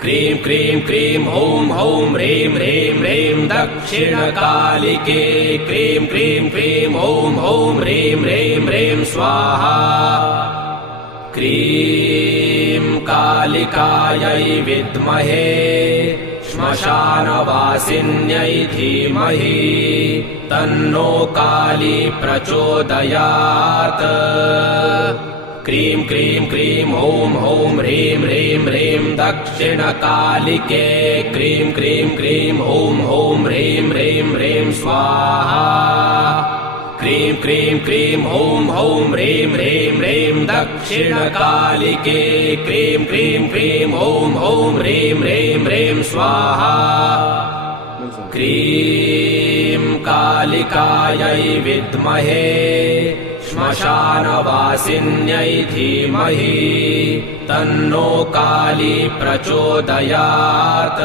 Cream cream cream हौं हौं ह्रीं ह्रीं ह्रीं दक्षिणकालिके क्रीं क्रीं क्रीं हौं हौं ह्रीं ह्रीं ह्रीं स्वाहा क्रीं कालिकायै विद्महे श्मशानवासिन्यै धीमहि तन्नो काली प्रचोदयात् क्रीं क्रीं क्रीं हौं हौं ह्रीं ह्रीं ह्रीं दक्षिणकालिके क्रीं क्रीं क्रीं हौं हौं ह्रीं ह्रीं ह्रीं स्वाहा क्रीं क्रीं क्रीं हौं हौं ह्रीं ह्रीं ह्रीं दक्षिणकालिके क्रीं क्रीं क्रीं हौं हौं ह्रीं ह्रीं ह्रीं स्वाहा क्रीं कालिकायै विद्महे श्मशानवासिन्यै धीमहि तन्नो काली प्रचोदयात्।